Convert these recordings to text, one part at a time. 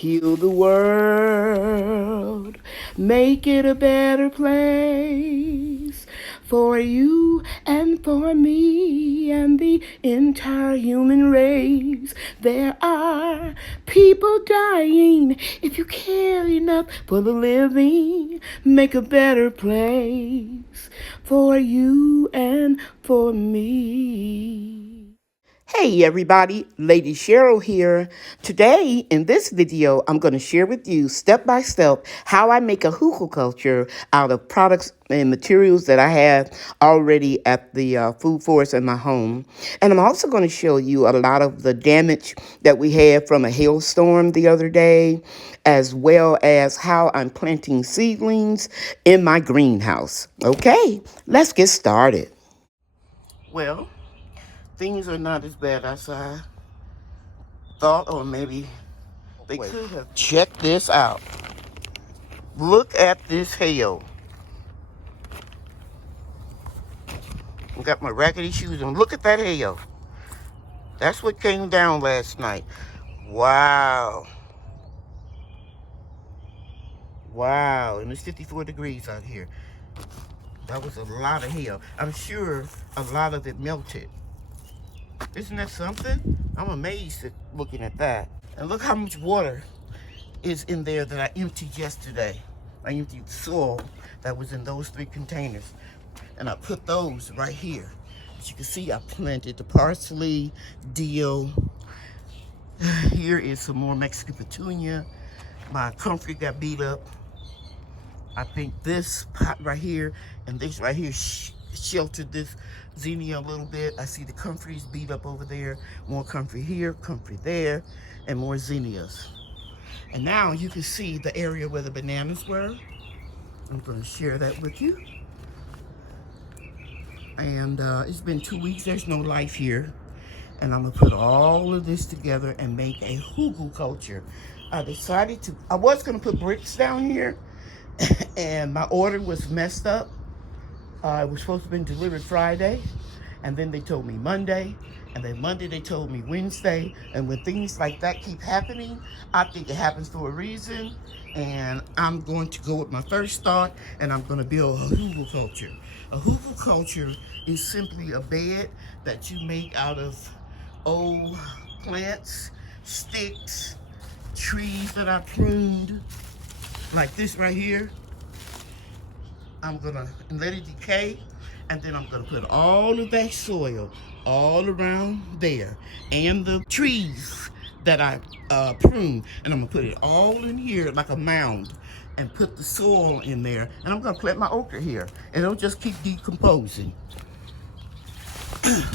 Heal the world, make it a better place for you and for me and the entire human race. There are people dying. If you care enough for the living, make a better place for you and for me. Hey everybody, Lady Cheryl here. Today in this video, I'm going to share with you step by step how I make a hugelkultur out of products and materials that I have already at the food forest in my home. And I'm also going to show you a lot of the damage that we had from a hailstorm the other day, as well as how I'm planting seedlings in my greenhouse. Okay, let's get started. Well, things are not as bad as I thought, or maybe they could have. Check this out. Look at this hail. I got my raggedy shoes on. Look at that hail. That's what came down last night. Wow. Wow. And it's 54 degrees out here. That was a lot of hail. I'm sure a lot of it melted. Isn't that something? I'm amazed at looking at that. And look how much water is in there that I emptied yesterday. I emptied the soil that was in those 3 containers. And I put those right here. As you can see, I planted the parsley, dill. Here is some more Mexican petunia. My comfrey got beat up. I think this pot right here and this right here sheltered this zinnia a little bit. I see the comfrey's beat up over there. More comfrey here, comfrey there, and more zinnias. And now you can see the area where the bananas were. I'm going to share that with you. And it's been 2 weeks. There's no life here. And I'm going to put all of this together and make a hugelkultur. I decided to, I was going to put bricks down here. And my order was messed up. It was supposed to have been delivered Friday. And then they told me Monday. And then Monday they told me Wednesday. And when things like that keep happening, I think it happens for a reason. And I'm going to go with my first thought, and I'm going to build a hugelkultur. A hugelkultur is simply a bed that you make out of old plants, sticks, trees that I pruned, like this right here. I'm going to let it decay. And then I'm going to put all of that soil all around there and the trees that I pruned. And I'm going to put it all in here like a mound and put the soil in there. And I'm going to plant my okra here. And it'll just keep decomposing. And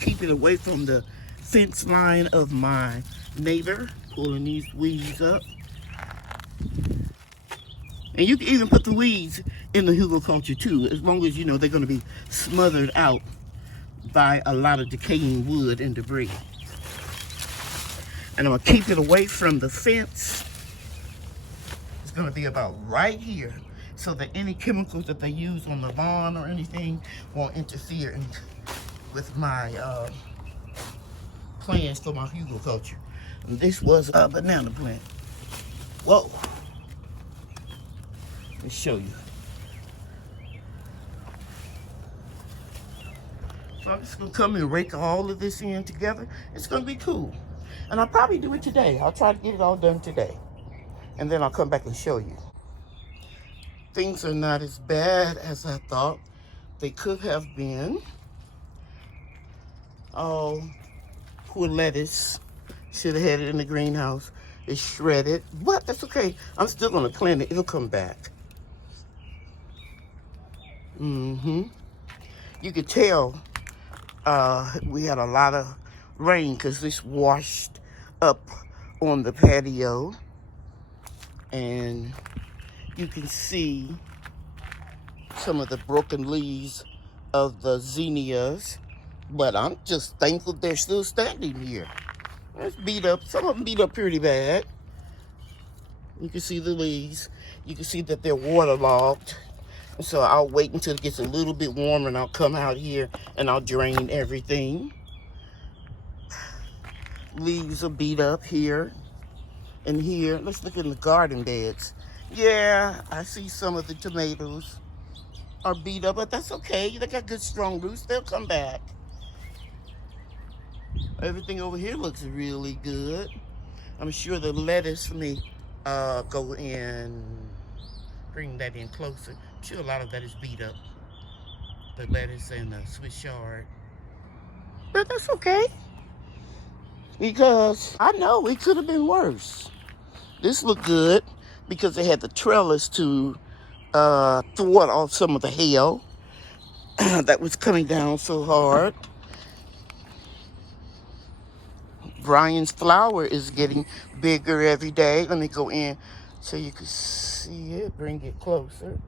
keep it away from the fence line of my neighbor. Pulling these weeds up. And you can even put the weeds in the hugelkultur too, as long as you know they're going to be smothered out by a lot of decaying wood and debris. And I'm going to keep it away from the fence. It's going to be about right here, so that any chemicals that they use on the lawn or anything won't interfere with my plans for my hugelkultur. And this was a banana plant. Whoa. Let's show you. So I'm just going to come and rake all of this in together. It's going to be cool. And I'll probably do it today. I'll try to get it all done today. And then I'll come back and show you. Things are not as bad as I thought they could have been. Oh, poor lettuce. Should have had it in the greenhouse. It's shredded. But that's okay. I'm still going to plant it. It'll come back. You could tell we had a lot of rain because this washed up on the patio. And you can see some of the broken leaves of the zinnias. But I'm just thankful they're still standing here. It's beat up. Some of them beat up pretty bad. You can see the leaves. You can see that they're waterlogged. So I'll wait until it gets a little bit warmer and I'll come out here and I'll drain everything. Leaves are beat up here. in here. Let's look in the garden beds. Yeah, I see some of the tomatoes are beat up, but that's okay. They got good strong roots. They'll come back. Everything over here looks really good. I'm sure the lettuce, let me go in, bring that in closer. I'm sure a lot of that is beat up. The lettuce and the Swiss chard. But that's okay, because I know it could have been worse. This looked good because they had the trellis to thwart off some of the hail that was coming down so hard. Brian's flower is getting bigger every day. Let me go in so you can see it, bring it closer.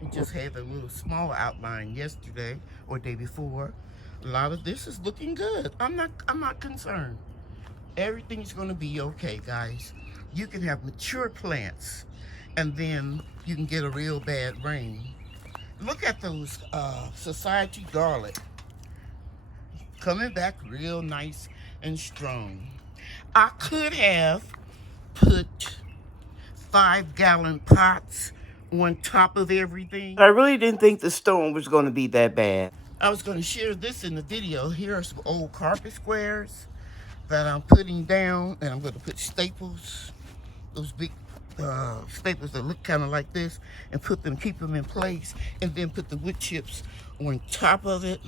It just had a little small outline yesterday or day before. A lot of this is looking good. I'm not concerned. Everything's gonna be okay, guys. You can have mature plants and then you can get a real bad rain. Look at those society garlic. Coming back real nice and strong. I could have put 5-gallon pots on top of everything. I really didn't think the storm was going to be that bad. I was going to share this in the video. Here are some old carpet squares that I'm putting down, and I'm going to put staples, those big staples that look kind of like this, and keep them in place, and then put the wood chips on top of it,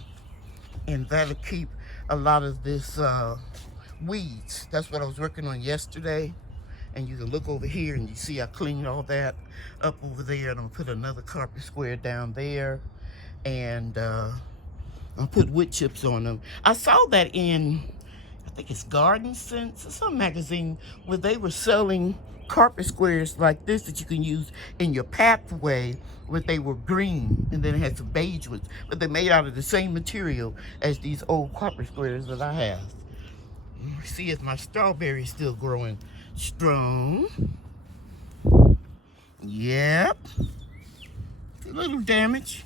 and that'll keep a lot of this weeds. That's what I was working on yesterday. And you can look over here and you see I cleaned all that up over there, and I'm gonna put another carpet square down there, and I'll put wood chips on them. I saw that in, I think it's Garden Sense or some magazine, where they were selling carpet squares like this that you can use in your pathway, where they were green and then it had some beige ones, but they're made out of the same material as these old carpet squares that I have. See if my strawberry's still growing strong. Yep. A little damage,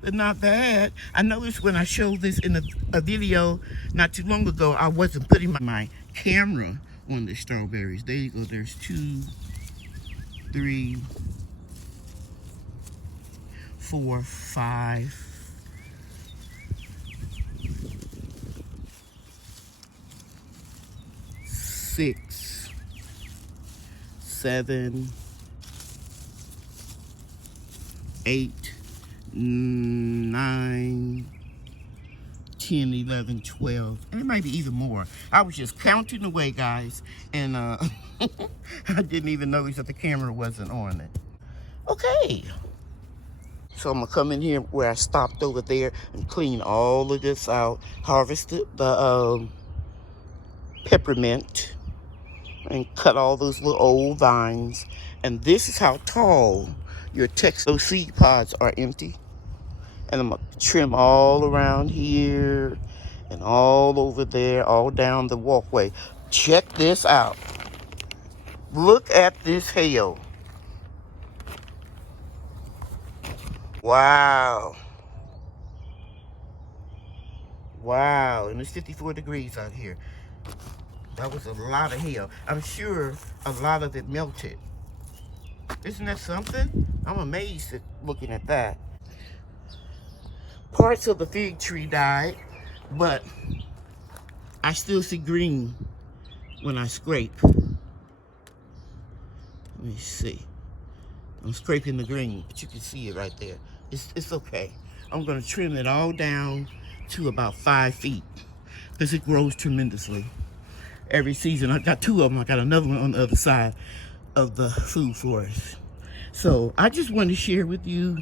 but not bad. I noticed when I showed this in a video not too long ago, I wasn't putting my camera on the strawberries. There you go. There's 2, 3, 4, 5. 6, 7, 8, 9, 10, 11, 12, and it might be even more. I was just counting away, guys, and I didn't even notice that the camera wasn't on it. Okay, so I'm gonna come in here where I stopped over there and clean all of this out, harvested the peppermint, and cut all those little old vines. And this is how tall your those seed pods are empty. And I'm gonna trim all around here and all over there, all down the walkway. Check this out. Look at this hail. Wow. Wow, and it's 54 degrees out here. That was a lot of hail. I'm sure a lot of it melted. Isn't that something? I'm amazed at looking at that. Parts of the fig tree died, but I still see green when I scrape. Let me see. I'm scraping the green, but you can see it right there. It's okay. I'm gonna trim it all down to about 5 feet because it grows tremendously. Every season, I got 2 of them. I got another one on the other side of the food forest. So I just wanted to share with you,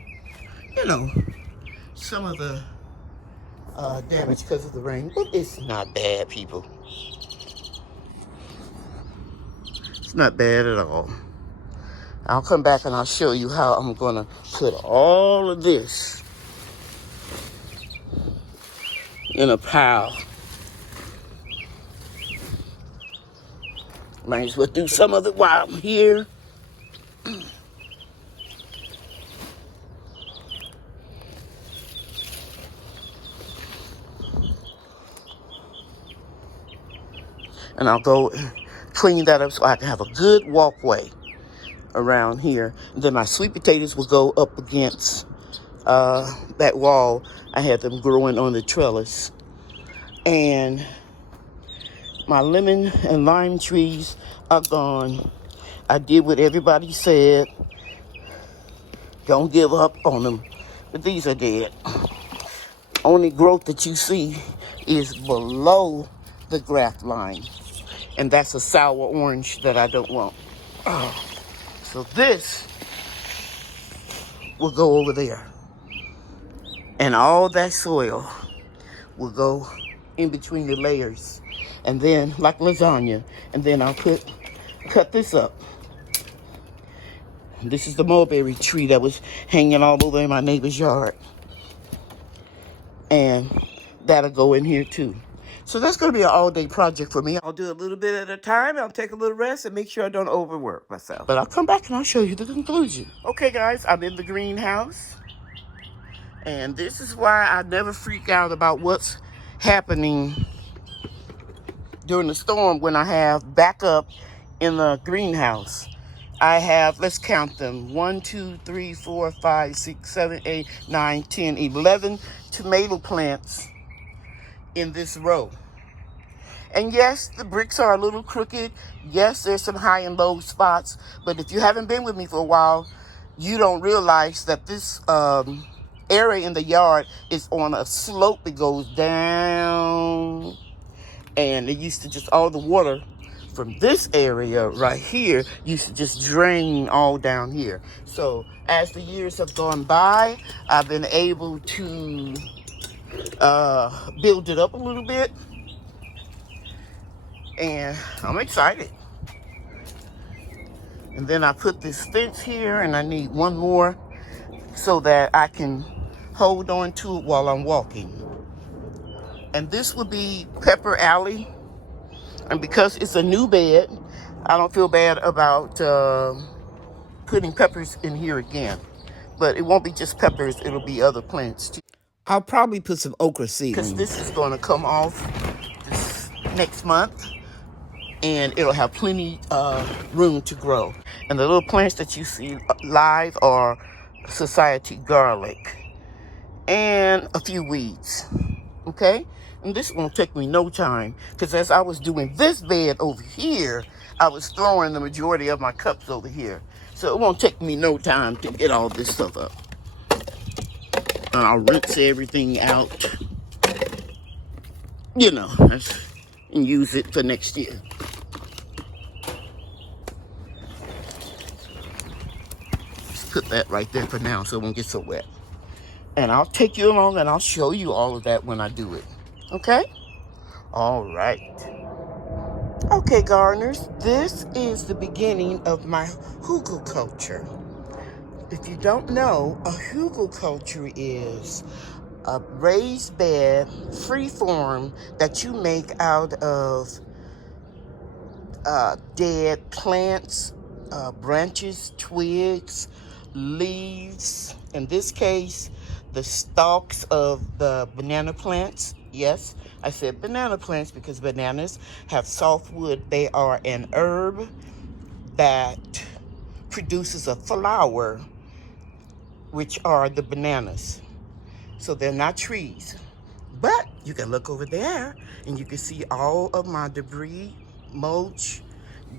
some of the damage because of the rain. But it's not bad, people. It's not bad at all. I'll come back and I'll show you how I'm gonna put all of this in a pile. Might as well do some of it while I'm here. And I'll go clean that up so I can have a good walkway around here. And then my sweet potatoes will go up against that wall. I had them growing on the trellis. And my lemon and lime trees are gone. I did what everybody said. Don't give up on them. But these are dead. Only growth that you see is below the graft line. And that's a sour orange that I don't want. So this will go over there. And all that soil will go in between the layers. And then, like lasagna. And then I'll cut this up. This is the mulberry tree that was hanging all over in my neighbor's yard. And that'll go in here too. So that's going to be an all-day project for me. I'll do a little bit at a time. I'll take a little rest and make sure I don't overwork myself. But I'll come back and I'll show you the conclusion. Okay, guys, I'm in the greenhouse. And this is why I never freak out about what's happening during the storm when I have backup in the greenhouse. I have, let's count them, 1, 2, 3, 4, 5, 6, 7, 8, 9, 10, 11 tomato plants in this row. And yes, the bricks are a little crooked. Yes, there's some high and low spots. But if you haven't been with me for a while, you don't realize that this area in the yard is on a slope that goes down. And it used to just, all the water from this area right here used to just drain all down here. So as the years have gone by, I've been able to build it up a little bit. And I'm excited. And then I put this fence here, and I need one more so that I can hold on to it while I'm walking. And this would be Pepper Alley. And because it's a new bed, I don't feel bad about putting peppers in here again. But it won't be just peppers, it'll be other plants too. I'll probably put some okra seedlings, because this is going to come off this next month. And it'll have plenty room to grow. And the little plants that you see live are society garlic and a few weeds. Okay? And this won't take me no time, because as I was doing this bed over here, I was throwing the majority of my cups over here. So it won't take me no time to get all this stuff up. And I'll rinse everything out, you know, and use it for next year. Just put that right there for now so it won't get so wet. And I'll take you along and I'll show you all of that when I do it. Okay? All right. Okay, gardeners, this is the beginning of my hugelkultur. If you don't know, a hugelkultur is a raised bed, free form, that you make out of dead plants, branches, twigs, leaves. In this case, the stalks of the banana plants. Yes, I said banana plants because bananas have softwood. They are an herb that produces a flower, which are the bananas. So they're not trees. But you can look over there and you can see all of my debris, mulch,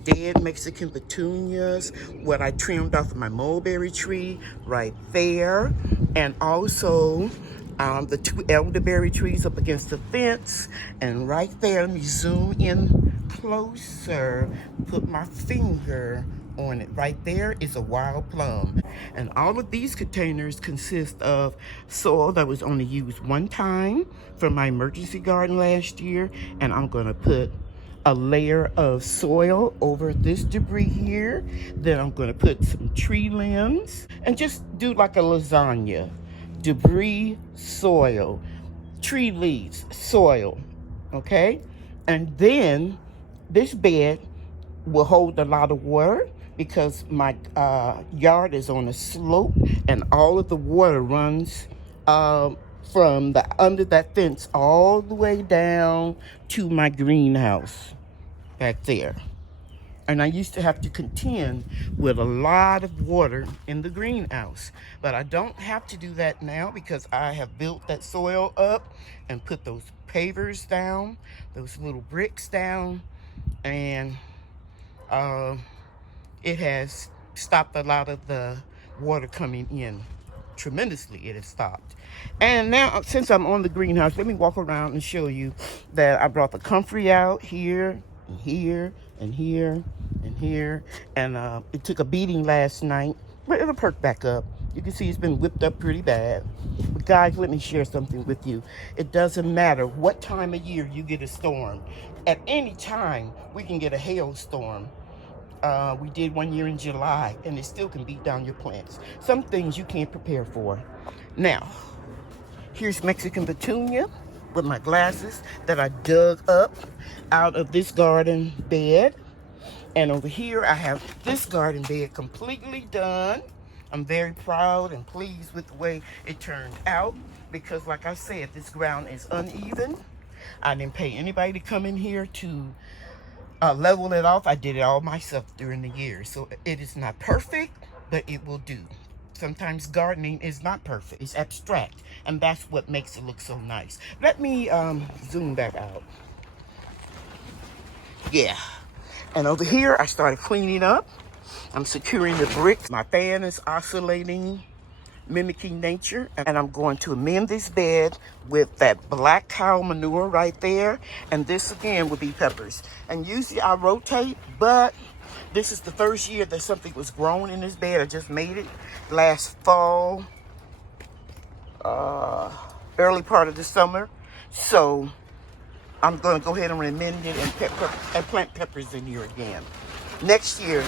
dead Mexican petunias, what I trimmed off of my mulberry tree right there. And also the 2 elderberry trees up against the fence. And right there, let me zoom in closer, put my finger on it. Right there is a wild plum. And all of these containers consist of soil that was only used one time from my emergency garden last year. And I'm gonna put a layer of soil over this debris here. Then I'm gonna put some tree limbs and just do like a lasagna. Debris, soil, tree leaves, soil, okay? And then this bed will hold a lot of water because my yard is on a slope and all of the water runs from under that fence all the way down to my greenhouse back there. And I used to have to contend with a lot of water in the greenhouse. But I don't have to do that now because I have built that soil up and put those pavers down, those little bricks down, and it has stopped a lot of the water coming in. Tremendously, it has stopped. And now, since I'm on the greenhouse, let me walk around and show you that I brought the comfrey out here and here and here and here. And it took a beating last night, but it'll perk back up. You can see it's been whipped up pretty bad. But guys, let me share something with you. It doesn't matter what time of year you get a storm. At any time, we can get a hailstorm. We did one year in July, and it still can beat down your plants. Some things you can't prepare for. Now, here's Mexican petunia with my glasses that I dug up out of this garden bed. And over here, I have this garden bed completely done. I'm very proud and pleased with the way it turned out because, like I said, this ground is uneven. I didn't pay anybody to come in here to level it off. I did it all myself during the year. So it is not perfect, but it will do. Sometimes gardening is not perfect. It's abstract. And that's what makes it look so nice. Let me zoom back out. Yeah. And over here, I started cleaning up. I'm securing the bricks. My fan is oscillating, mimicking nature. And I'm going to amend this bed with that black cow manure right there. And this again will be peppers. And usually I rotate, but this is the first year that something was grown in this bed. I just made it last fall, early part of the summer. So I'm going to go ahead and amend it and plant peppers in here again. Next year,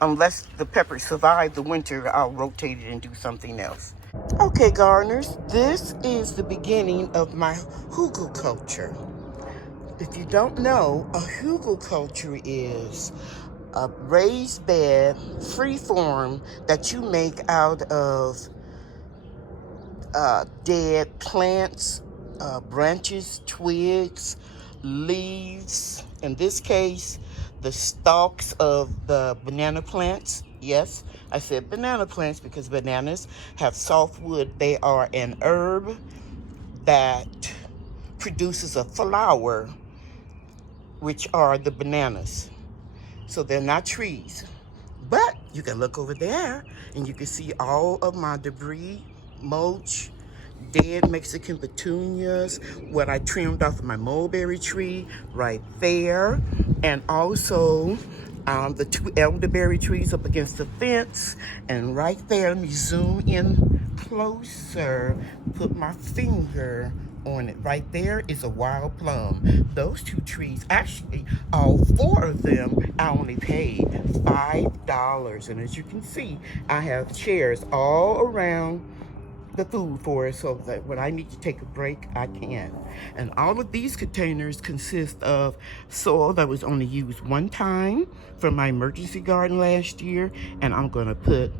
unless the peppers survive the winter, I'll rotate it and do something else. Okay, gardeners, this is the beginning of my hugelkultur. If you don't know, a hugelkultur is a raised bed, freeform, that you make out of dead plants, branches, twigs, leaves. In this case, the stalks of the banana plants. Yes, I said banana plants because bananas have soft wood. They are an herb that produces a flower, which are the bananas. So they're not trees. But you can look over there and you can see all of my debris, mulch, dead Mexican petunias, what I trimmed off of my mulberry tree right there, and also the two elderberry trees up against the fence. And right there, let me zoom in closer, put my finger on it. Right there is a wild plum. Those two trees, actually, all four of them, I only paid $5. And as you can see, I have chairs all around the food for it so that when I need to take a break, I can. And all of these containers consist of soil that was only used one time from my emergency garden last year. And I'm going to put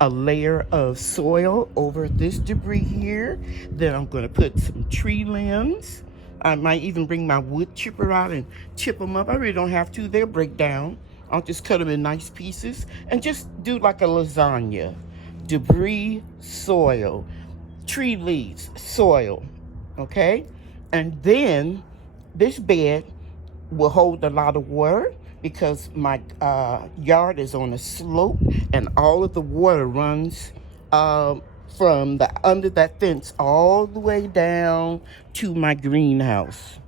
a layer of soil over this debris here. Then I'm going to put some tree limbs. I might even bring my wood chipper out and chip them up. I really don't have to. They'll break down. I'll just cut them in nice pieces and just do like a lasagna. Debris, soil, tree leaves, soil, okay? And then this bed will hold a lot of water because my yard is on a slope and all of the water runs from under that fence all the way down to my greenhouse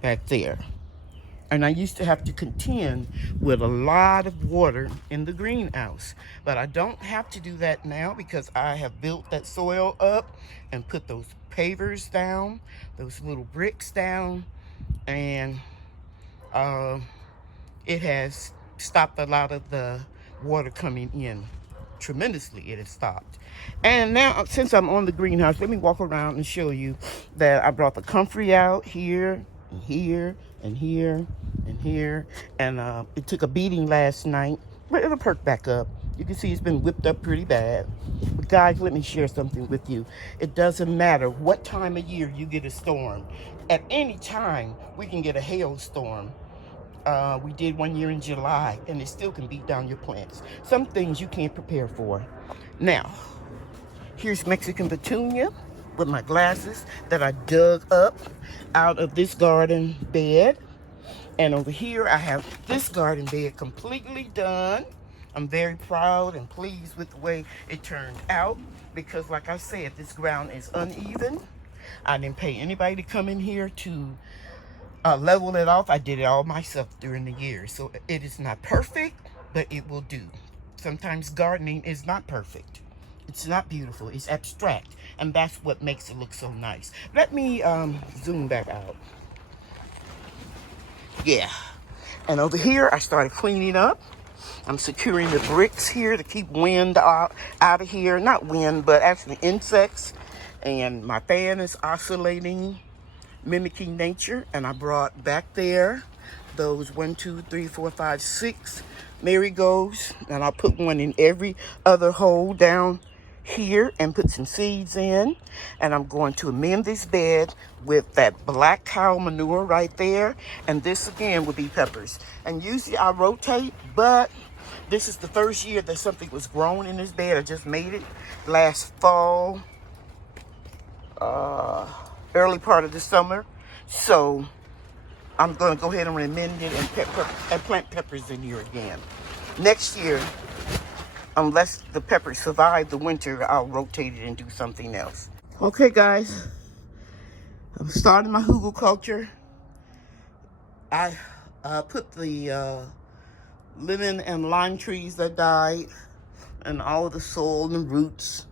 back there. And I used to have to contend with a lot of water in the greenhouse. But I don't have to do that now because I have built that soil up and put those pavers down, those little bricks down. And it has stopped a lot of the water coming in. Tremendously, it has stopped. And now, since I'm on the greenhouse, let me walk around and show you that I brought the comfrey out here and here and here and here. And it took a beating last night, but it'll perk back up. You can see it's been whipped up pretty bad. But guys, let me share something with you. It doesn't matter what time of year you get a storm. At any time, we can get a hailstorm. We did 1 year in July, and it still can beat down your plants. Some things you can't prepare for. Now, here's Mexican petunia with my glasses that I dug up out of this garden bed. And over here, I have this garden bed completely done. I'm very proud and pleased with the way it turned out because, like I said, this ground is uneven. I didn't pay anybody to come in here to level it off. I did it all myself during the year. So it is not perfect, but it will do. Sometimes gardening is not perfect. It's not beautiful. It's abstract. And that's what makes it look so nice. Let me zoom back out. Yeah. And over here, I started cleaning up. I'm securing the bricks here to keep wind out of here. Not wind, but actually insects. And my fan is oscillating, mimicking nature. And I brought back there those 1, 2, 3, 4, 5, 6 marigolds. And I'll put one in every other hole down here and put some seeds in. And I'm going to amend this bed with that black cow manure right there. And this again will be peppers. And usually I rotate, but this is the first year that something was grown in this bed. I just made it last fall, early part of the summer. So I'm going to go ahead and amend it and plant peppers in here again. Next year, unless the peppers survive the winter, I'll rotate it and do something else. Okay, guys, I'm starting my hugelkultur. I put the lemon and lime trees that died and all of the soil and roots,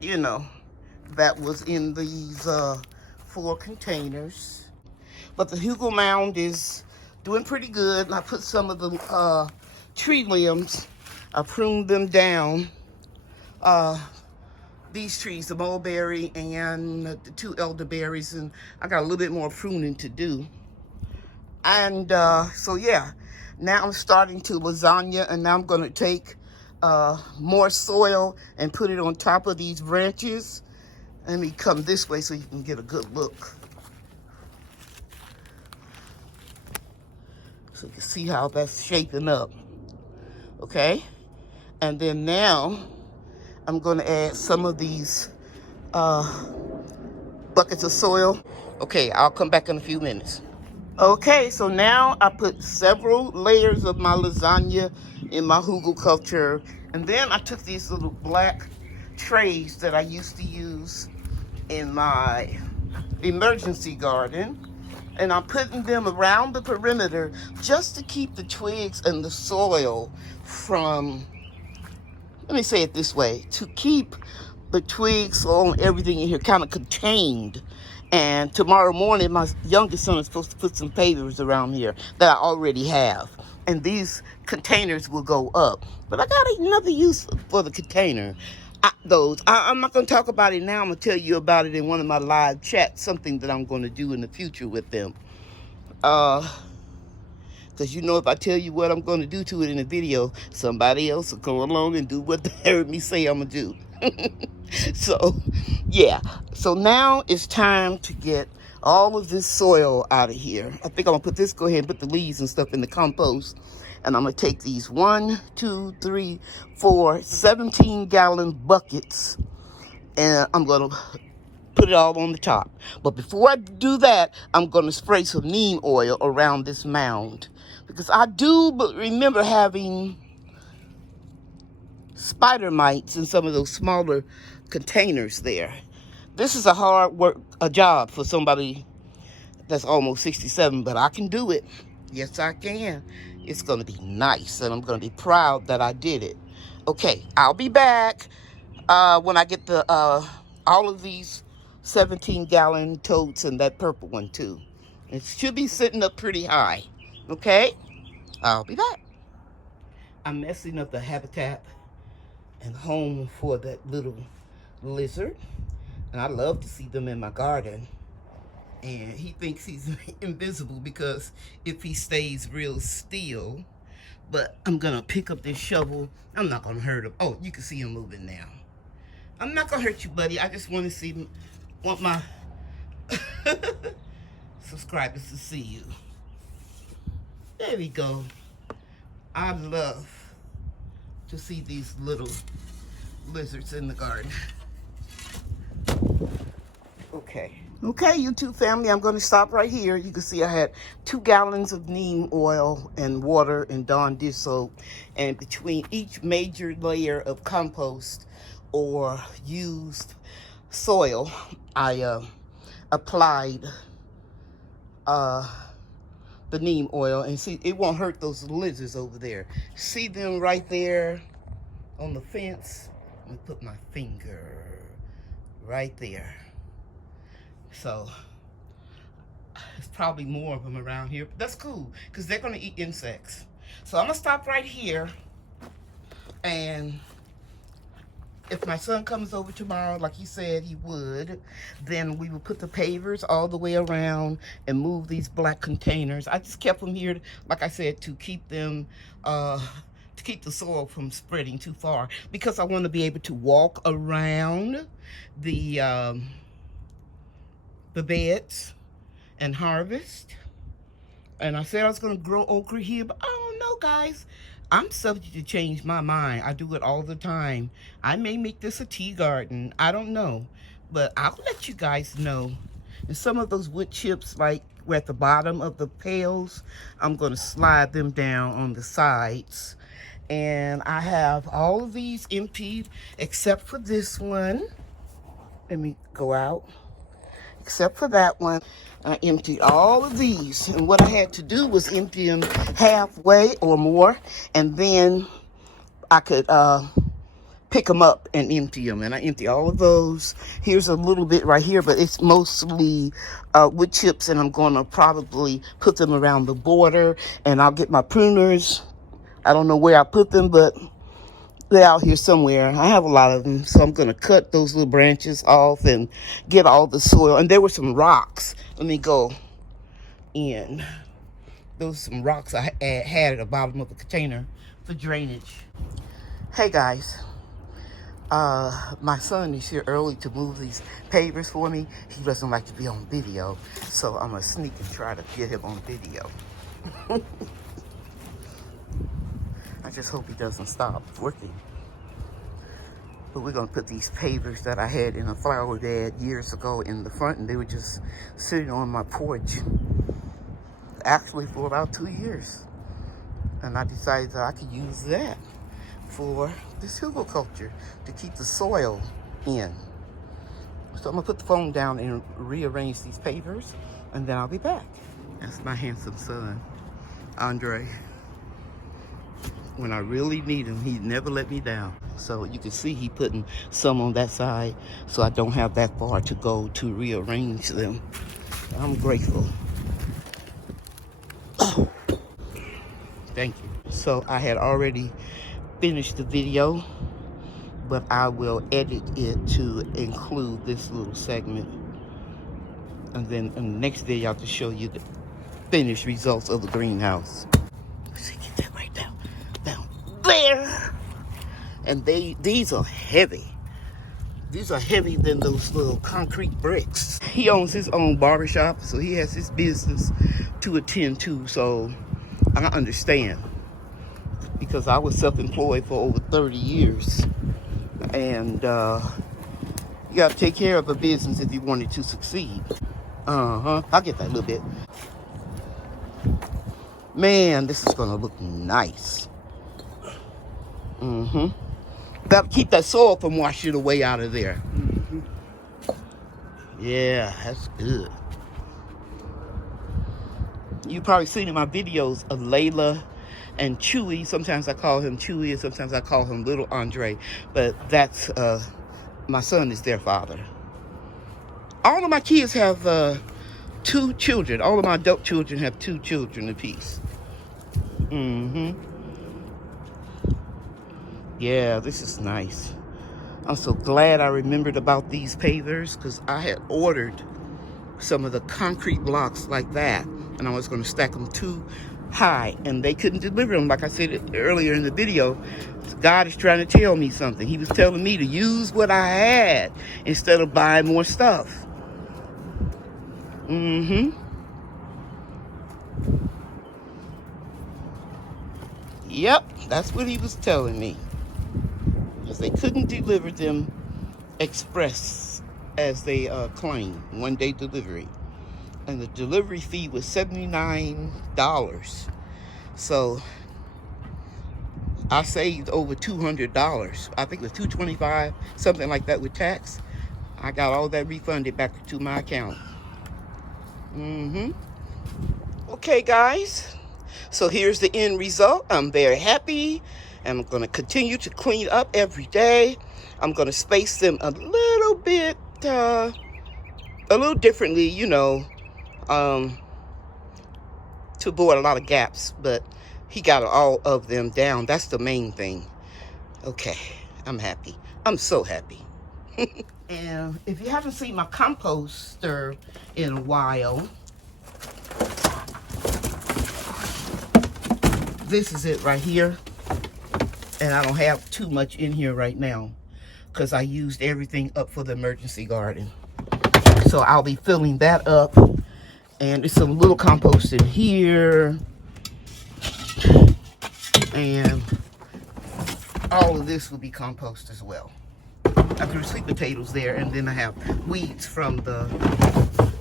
you know, that was in these 4 containers. But the hugel mound is doing pretty good. And I put some of the tree limbs, I pruned them down. These trees, the mulberry and the 2 elderberries, and I got a little bit more pruning to do. And so yeah, now I'm starting to lasagna, and now I'm going to take more soil and put it on top of these branches. Let me come this way so you can get a good look. So you can see how that's shaping up. Okay? And then now I'm going to add some of these buckets of soil. Okay, I'll come back in a few minutes. Okay, so now I put several layers of my lasagna in my hugelkultur. And then I took these little black trays that I used to use in my emergency garden, and I'm putting them around the perimeter just to keep the twigs and the soil from, let me say it this way, to keep the twigs, soil, and everything in here kind of contained. And tomorrow morning, my youngest son is supposed to put some pavers around here that I already have. And these containers will go up. But I got another use for the container. I'm not going to talk about it now. I'm going to tell you about it in one of my live chats, something that I'm going to do in the future with them. Because you know, if I tell you what I'm going to do to it in a video, somebody else will go along and do what they heard me say I'm going to do. So, yeah. So now it's time to get all of this soil out of here. I think I'm going to put this, go ahead and put the leaves and stuff in the compost. And I'm going to take these 1, 2, 3, 4, 17-gallon buckets, and I'm going to put it all on the top. But before I do that, I'm going to spray some neem oil around this mound. Because I do remember having spider mites in some of those smaller containers there. This is a hard work, a job for somebody that's almost 67, but I can do it. Yes, I can. It's going to be nice, and I'm going to be proud that I did it. Okay, I'll be back when I get the all of these 17-gallon totes and that purple one too. It should be sitting up pretty high. Okay, I'll be back. I'm messing up the habitat and home for that little lizard, and I love to see them in my garden. And he thinks he's invisible because if he stays real still. But I'm gonna pick up this shovel. I'm not gonna hurt him. Oh, you can see him moving now. I'm not gonna hurt you, buddy. I just want my subscribers to see you. There we go. I love to see these little lizards in the garden. Okay, YouTube family, I'm going to stop right here. You can see I had 2 gallons of neem oil and water and Dawn dish soap. And between each major layer of compost or used soil, I applied the neem oil. And see, it won't hurt those lizards over there. See them right there on the fence? Let me put my finger right there. So there's probably more of them around here, but that's cool because they're going to eat insects. So I'm going to stop right here, and if my son comes over tomorrow like he said he would, then we will put the pavers all the way around and move these black containers. I just kept them here, like I said, to keep them to keep the soil from spreading too far, because I want to be able to walk around the beds and harvest. And I said I was going to grow okra here, but I don't know, guys. I'm subject to change my mind. I do it all the time. I may make this a tea garden. I don't know, but I'll let you guys know. And some of those wood chips, like were at the bottom of the pails, I'm going to slide them down on the sides. And I have all of these emptied except for this one. Let me go out. Except for that one, I emptied all of these. And what I had to do was empty them halfway or more, and then I could pick them up and empty them. And I empty all of those. Here's a little bit right here, but it's mostly wood chips, and I'm going to probably put them around the border, and I'll get my pruners. I don't know where I put them, but they're out here somewhere. I have a lot of them, so I'm going to cut those little branches off and get all the soil. And there were some rocks. Let me go in. Those are some rocks I had at the bottom of the container for drainage. Hey, guys. My son is here early to move these pavers for me. He doesn't like to be on video, so I'm going to sneak and try to get him on video. I just hope he doesn't stop working. But we're going to put these pavers that I had in a flower bed years ago in the front, and they were just sitting on my porch, actually for about 2 years. And I decided that I could use that for this hugelkultur to keep the soil in. So I'm going to put the phone down and rearrange these pavers, and then I'll be back. That's my handsome son, Andre. When I really need him, he never let me down. So you can see he putting some on that side, so I don't have that far to go to rearrange them. I'm grateful. Oh, thank you. So I had already finished the video, but I will edit it to include this little segment. And then in the next video, I'll just show you the finished results of the greenhouse. Get that right down there. And these are heavy. These are heavier than those little concrete bricks. He owns his own barbershop, so he has his business to attend to. So I understand, because I was self-employed for over 30 years. And you got to take care of a business if you want it to succeed. I'll get that a little bit. Man, this is going to look nice. That'll keep that soil from washing away out of there. Yeah, that's good. You've probably seen in my videos of Layla and Chewy. Sometimes I call him Chewy, and sometimes I call him Little Andre. But that's, my son is their father. All of my kids have 2 children. All of my adult children have 2 children apiece. Yeah, this is nice. I'm so glad I remembered about these pavers, because I had ordered some of the concrete blocks like that, and I was going to stack them too high, and they couldn't deliver them. Like I said earlier in the video, God is trying to tell me something. He was telling me to use what I had instead of buying more stuff. Yep, that's what he was telling me. Because they couldn't deliver them express as they claim, 1-day delivery. And the delivery fee was $79. So I saved over $200. I think it was $225, something like that with tax. I got all that refunded back to my account. Okay, guys. So here's the end result. I'm very happy. I'm going to continue to clean up every day. I'm going to space them a little bit, a little differently, you know, to avoid a lot of gaps. But he got all of them down. That's the main thing. Okay, I'm happy. I'm so happy. And if you haven't seen my composter in a while, this is it right here. And I don't have too much in here right now because I used everything up for the emergency garden. So I'll be filling that up. And there's some little compost in here. And all of this will be compost as well. I threw sweet potatoes there, and then I have weeds from the,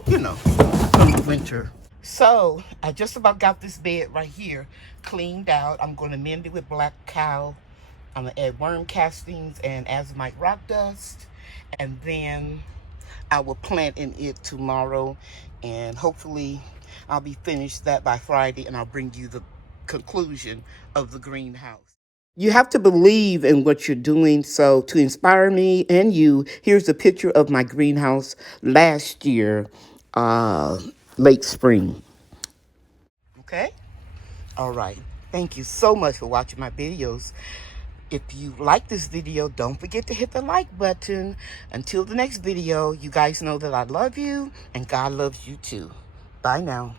you know, from the winter. So I just about got this bed right here cleaned out. I'm going to mend it with black cow. I'm going to add worm castings and azomite rock dust. And then I will plant in it tomorrow. And hopefully I'll be finished that by Friday, and I'll bring you the conclusion of the greenhouse. You have to believe in what you're doing. So to inspire me and you, here's a picture of my greenhouse last year, late spring. Okay? All right. Thank you so much for watching my videos. If you like this video, don't forget to hit the like button. Until the next video, you guys know that I love you and God loves you too. Bye now.